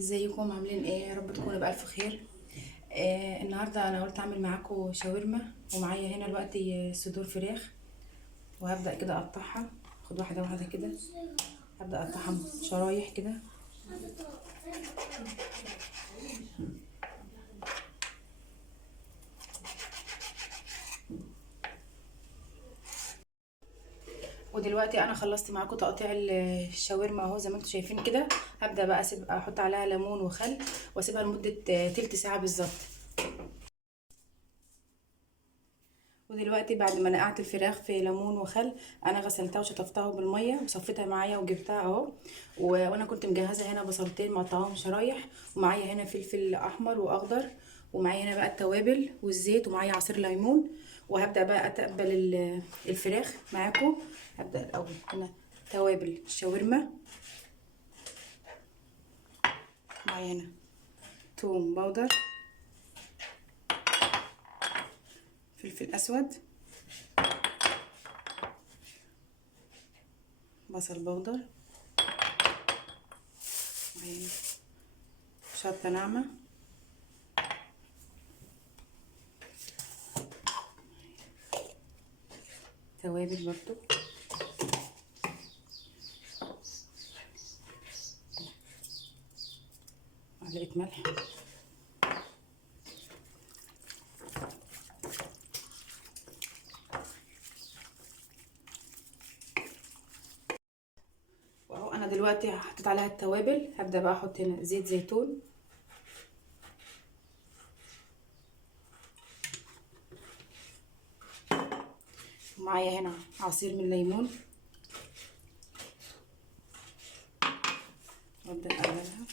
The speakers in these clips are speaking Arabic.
ازيكم عاملين ايه؟ يا رب تكونوا بألف خير. النهارده انا قلت اعمل معاكم شاورما، ومعايا هنا دلوقتي صدور فراخ، وهبدأ كده اقطعها. خد واحده واحده كده، هبدأ اقطعها شرايح كده. ودلوقتي انا خلصت معاكم تقطيع الشاورما اهو، زي ما انتم شايفين كده. هبدأ بقى احط عليها ليمون وخل، واسيبها لمده تلت ساعه بالظبط. ودلوقتي بعد ما نقعت الفراخ في ليمون وخل، انا غسلتها وشطفتها بالميه وصفيتها معايا وجبتها اهو. وانا كنت مجهزه هنا بصلتين مقطعاهم شرايح، ومعايا هنا فلفل احمر واخضر، ومعايا هنا بقى التوابل والزيت، ومعايا عصير ليمون. وهبدا بقى اتبل الفراخ معاكم. هبدا الاول هنا توابل الشاورما. معايا هنا توم باودر، فلفل اسود، بصل باودر، معايا هنا شطه ناعمه، توابل برضو، معلقه ملح. واهو انا دلوقتي حطيت عليها التوابل. هبدا بقى احط هنا زيت زيتون، ومعايا هنا عصير من الليمون، وابدا اقلبها.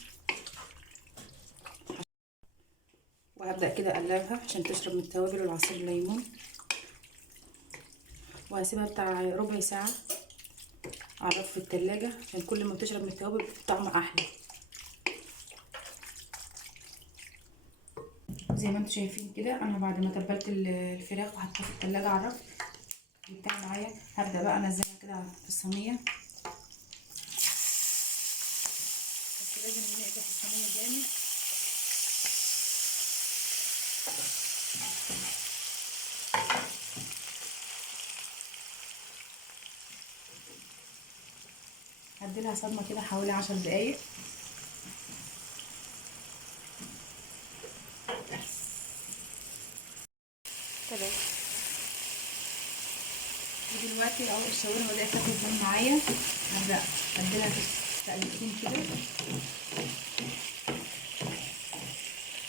وهبدا كده اقلبها عشان تشرب من التوابل والعصير الليمون، وهسيبها بتاع ربع ساعه على الرف في التلاجة، عشان كل ما تشرب من التوابل طعم احلى. زي ما انتم شايفين كده، انا بعد ما تبلت الفراخ وحطيتها في التلاجة على الرف بتاع معايا، هبدا بقى انزلها كده في الصينيه. بس لازم نقدح الصينيه جامد. هديلها صدمه كده حوالي 10 دقايق. تمام. ودلوقتي اهو الشاورما بدأت تاخد لون معايا. هبدأ اديلها تقليبتين كده.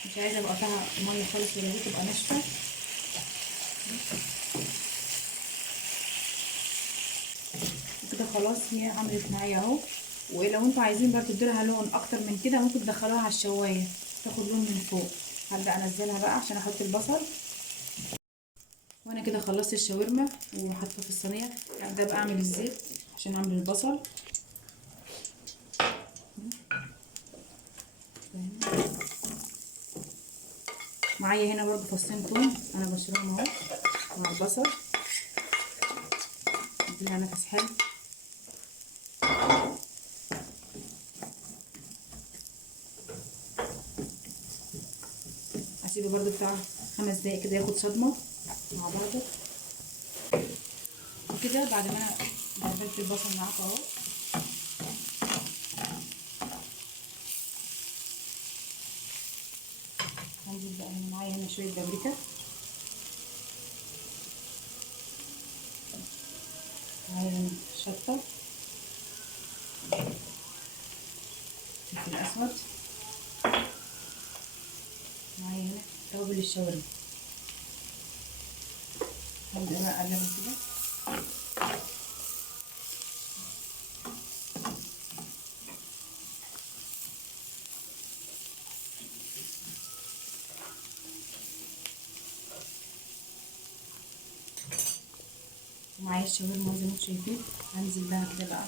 مش عايزه ابقى فيها ميه خالص، ولا دي تبقى ناشفه. كده خلاص هي عملت معايا اهو. ولو انتوا عايزين بقى تديلها لون اكتر من كده، ممكن تدخلوها على الشوايه تاخد لون من فوق. هبدأ انزلها بقى عشان احط البصل. وانا كده خلصت الشاورما وحطيتها في الصينيه. هبدأ بقى اعمل الزيت عشان اعمل البصل. معايا هنا برضو فصين توم انا بشرهم اهو مع البصل. اديلها نفس حلو. هسيبه برضو بتاع 5 دقايق كده ياخد صدمه مع بعضه. وكده بعد ما انا دبلت البصل معاكم اهو، هنزل بقى هنا معايا هنا شويه بابريكا، معايا هنا شطه، فلفل اسود، معايا هنا توابل الشاورما. هبدأ بقى اقلبها كده. ومعايا الشاورما زي ما انتم شايفين، هنزل بها كده بقى.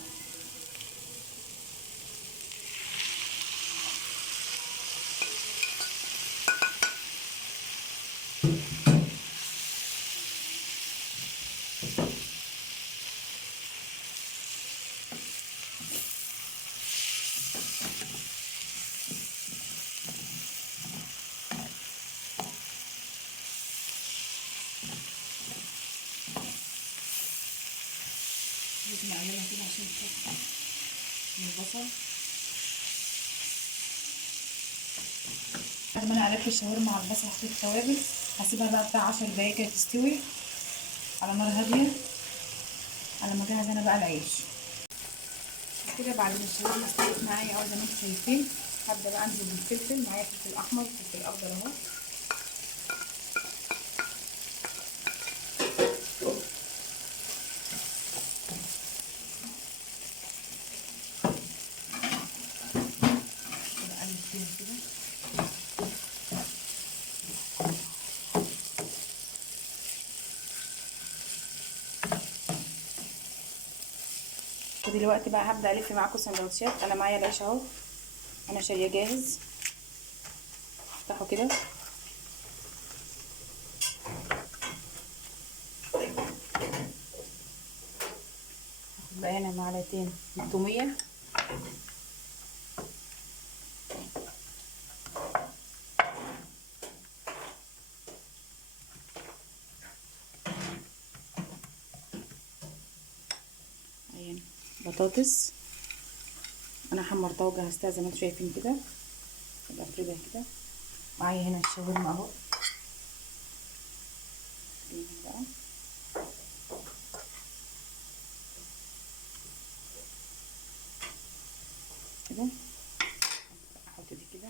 بس نقلبها كده عشان تطلع من البصل. بعد ما انا قلبت الشاورما مع البصل حطيت التوابل، هسيبها بقى بتاع 10 دقايق كده تستوي على نار هاديه على ما اجهز انا بقى العيش. كده بعد ما الشاورما استوت معايا اهو زي ما انتم شايفين، هبدا بقى انزل بالفلفل. معايا فلفل احمر وفلفل اخضر اهو. بقلب فيها كده. ودلوقتي بقى هبدا الف معاكم سندوتشات. انا معايا العيش اهو، انا شاريه جاهز. افتحه كده، هاخد بقى هنا معلقتين من التوميه، بطاطس انا حمرتها وجهزتها زي ما انتم شايفين كده، بفردها كده. معايا هنا الشاورما اهو بقى كده. احط دي كده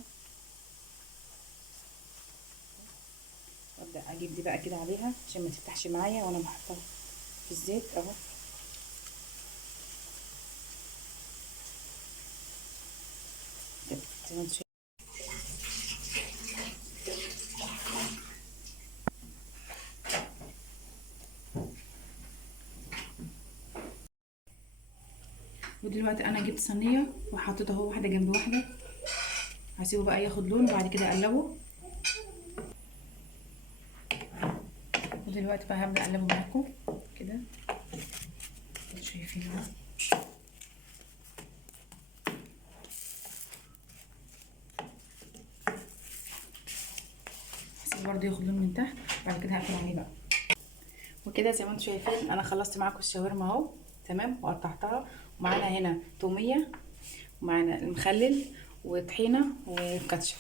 وابدا اجيب دي بقى كده عليها عشان ما تفتحش معايا وانا بحطها في الزيت اهو. كده زي ما انتم شايفين. ودلوقتي انا جبت صينيه وحطيتها اهو واحده جنب واحده، هسيبه بقى ياخد لون وبعد كده اقلبه. ودلوقتي بقى هبدا اقلبه معاكم كده شايفين اهو. هسيبه برده ياخد لون من تحت بعد كده هقفل عليه بقى. وكده زي ما انتم شايفين انا خلصت معاكم الشاورما اهو تمام وقطعتها. ومعانا هنا توميه ومعانا المخلل وطحينه وكاتشب.